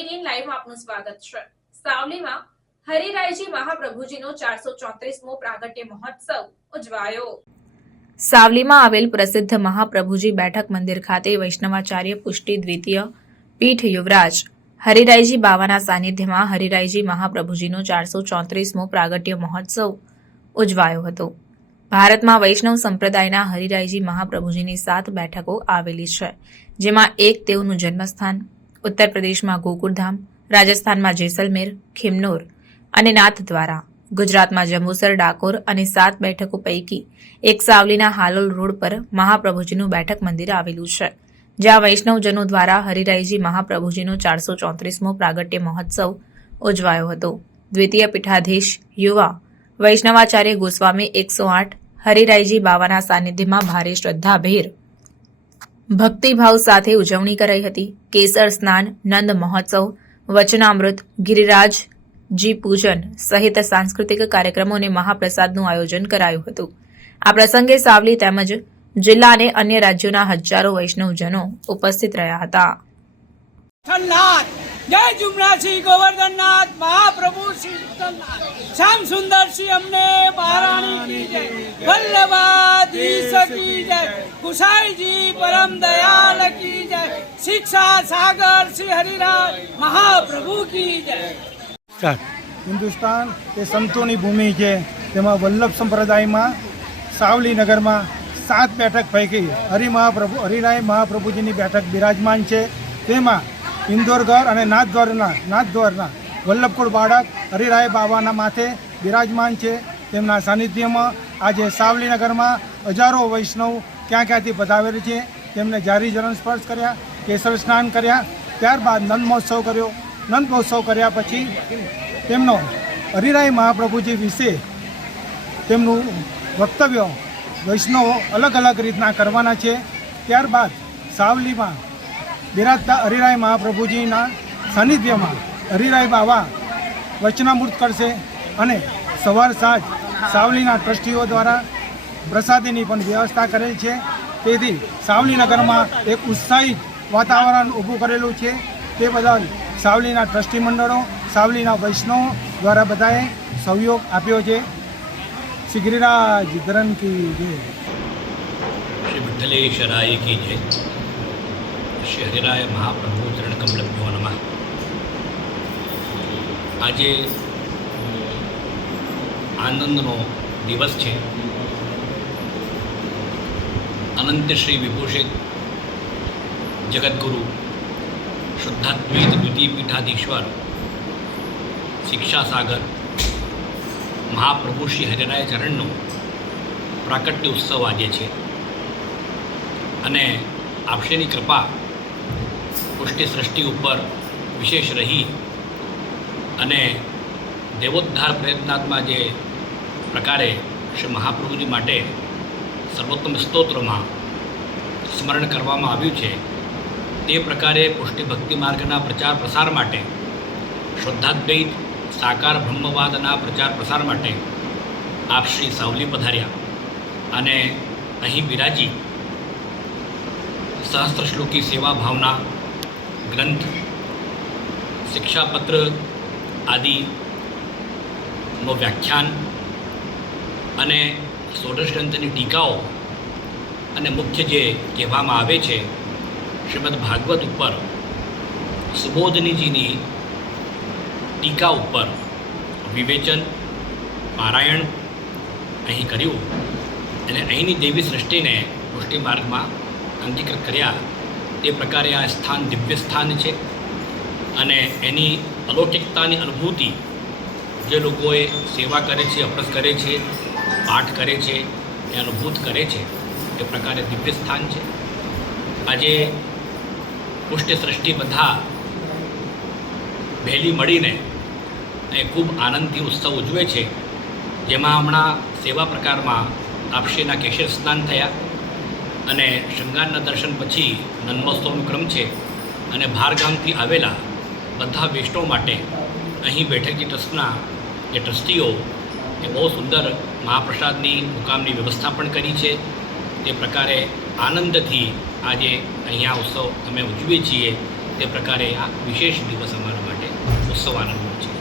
18 લાઈવમાં આપનું સ્વાગત છે। સાવલીમાં હરિરાયજી મહાપ્રભુજીનો 434મો પ્રાગટ્ય મહોત્સવ ઉજવાયો। સાવલીમાં આવેલ પ્રસિદ્ધ મહાપ્રભુજી બેઠક મંદિર ખાતે વૈષ્ણવાચાર્ય પુષ્ટિ દ્વિતીય પીઠ યુવરાજ હરિરાયજી બાવાના સાનિધ્યમાં હરિરાયજી મહાપ્રભુજીનો 434મો પ્રાગટ્ય મહોત્સવ ઉજવાયો હતો। ભારતમાં વૈષ્ણવ સંપ્રદાયના હરિરાયજી મહાપ્રભુજીની 7 બેઠકો આવેલી છે, જેમાં એક તેઓનું જન્મસ્થાન, ઉત્તર પ્રદેશમાં ગોકુળધામ, રાજસ્થાનમાં જેસલમેર, ખિમનોર અને નાથદ્વારા, ગુજરાતમાં જંબુસર, ડાકોર અને 7 બેઠકો પૈકી એક સાવલીના હાલોલ રોડ પર મહાપ્રભુજીનું બેઠક મંદિર આવેલું છે, જ્યાં વૈષ્ણવજનો દ્વારા હરિરાયજી મહાપ્રભુજીનો 434મો પ્રાગટ્ય મહોત્સવ ઉજવાયો હતો। દ્વિતીય પીઠાધીશ યુવા વૈષ્ણવાચાર્ય ગોસ્વામી 108 હરિરાયજી બાવાના સાનિધ્યમાં ભારે શ્રદ્ધાભેર ભક્તિભાવ સાથે ઉજવણી કરાઈ હતી। કેસર સ્નાન, નંદ મહોત્સવ, વચનામૃત, ગિરિરાજજી પૂજન સહિત સાંસ્કૃતિક કાર્યક્રમો અને મહાપ્રસાદનું આયોજન કરાયું હતું। આ પ્રસંગે સાવલી તેમજ જિલ્લા અને અન્ય રાજ્યોના હજારો વૈષ્ણવજનો ઉપસ્થિત રહ્યા હતા। जय जुमना श्री गोवर्धननाथ महाप्रभु श्री श्याम सुंदर श्री हमने महारानी की जय, वल्लभाधीश की जय, कुशाई जी परम दयाल की जय, शिक्षा सागर श्री हरिराज महाप्रभु की जय। हिंदुस्तान એ સંતોની ભૂમિ છે। તેમાં વલ્લભ સંપ્રદાયમાં સાવલી નગરમાં 7 બેઠક પૈકી હરિરાય મહાપ્રભુજીની બેઠક બિરાજમાન છે। તેમાં ઇન્દોરગર અને નાથદ્વારના વલ્લભકુળ બાળક હરિરાય બાવાના માથે બિરાજમાન છે। તેમના સાનિધ્યમાં આજે સાવલી નગરમાં હજારો વૈષ્ણવ ક્યાંથી પધારેલ છે। તેમને જારી ચરણ સ્પર્શ કર્યા, કેસર સ્નાન કર્યા, ત્યારબાદ નંદ મહોત્સવ કર્યો। નંદ મહોત્સવ કર્યા પછી તેમનો હરિરાય મહાપ્રભુજી વિશે તેમનું વક્તવ્ય વૈષ્ણવો અલગ અલગ રીતના કરવાના છે। ત્યારબાદ સાવલીમાં બિરાજતા હરિરાય મહાપ્રભુજીના સાનિધ્યમાં હરિરાય બાવા વચનામૃત કરશે અને સવાર સાંજ સાવલીના ટ્રસ્ટીઓ દ્વારા પ્રસાદીની પણ વ્યવસ્થા કરેલ છે। તેથી સાવલી નગરમાં એક ઉત્સાહિત વાતાવરણ ઊભું કરેલું છે। તે બદલ સાવલીના ટ્રસ્ટી મંડળો, સાવલીના વૈષ્ણવો દ્વારા બધાએ સહયોગ આપ્યો છે। શ્રી ગિરિરાજ ધરન કી જય, श्री विठ्ठलेश्वराय की जय, श्री हरिराय महाप्रभु चरण कमलभ्यो नमः। આજે આનંદનો દિવસ છે। અનંત શ્રી વિભૂષિત જગદગુરુ શુદ્ધાત્મૈત દ્વિતીય પીઠાધીશ્વર શિક્ષા સાગર મહાપ્રભુ શ્રી હરિરાય ચરણનો પ્રાકટ્ય ઉત્સવ આજે છે અને આપશેની કૃપા પુષ્ટિ સૃષ્ટિ ઉપર વિશેષ રહી અને દેવોદ્ધાર પ્રયત્નાત્મા જે પ્રકારે શ્રી મહાપ્રભુજી માટે સર્વોત્તમ સ્તોત્રમાં સ્મરણ કરવામાં આવ્યું છે, તે પ્રકારે પુષ્ટિ ભક્તિ માર્ગના પ્રચાર પ્રસાર માટે, શુદ્ધાદ્વૈત સાકાર બ્રહ્મવાદના પ્રચાર પ્રસાર માટે આપ શ્રી સાવલી પધાર્યા અને અહીં બિરાજી સહસ્ત્ર શ્લોકી સેવા ભાવના ગ્રંથ, શિક્ષાપત્ર આદિનો વ્યાખ્યાન અને ષોડશ ગ્રંથની ટીકાઓ અને મુખ્ય જે કહેવામાં આવે છે શ્રીમદ ભાગવત ઉપર સુબોધનીજીની ટીકા ઉપર વિવેચન, પારાયણ અહીં કર્યું અને અહીંની દેવી સૃષ્ટિને પુષ્ટિ માર્ગમાં અંગીકૃત કર્યા। તે પ્રકારે આ સ્થાન દિવ્ય સ્થાન છે અને એની અલૌકિકતાની અનુભૂતિ જે લોકોએ સેવા કરે છે, અભ્યાસ કરે છે, પાઠ કરે છે, એ અનુભૂત કરે છે, એ પ્રકારે દિવ્ય સ્થાન છે। આજે પુષ્ટિ સૃષ્ટિ બધા ભેલી મળીને એ ખૂબ આનંદથી ઉત્સવ ઉજવે છે, જેમાં હમણાં સેવા પ્રકારમાં આપશીના કેસર સ્નાન થયા અને શૃંગારના દર્શન પછી નંદમહોત્સવનો ક્રમ છે અને બહારગામથી આવેલા બધા વૈષ્ણવ માટે અહીં બેઠકજી ટ્રસ્ટના જે ટ્રસ્ટીઓ એ બહુ સુંદર મહાપ્રસાદની મુકામની વ્યવસ્થા પણ કરી છે। તે પ્રકારે આનંદથી આજે અહીંયા ઉત્સવ અમે ઉજવીએ છીએ। તે પ્રકારે આ વિશેષ દિવસ અમારો ઉત્સવ આનંદનો છે.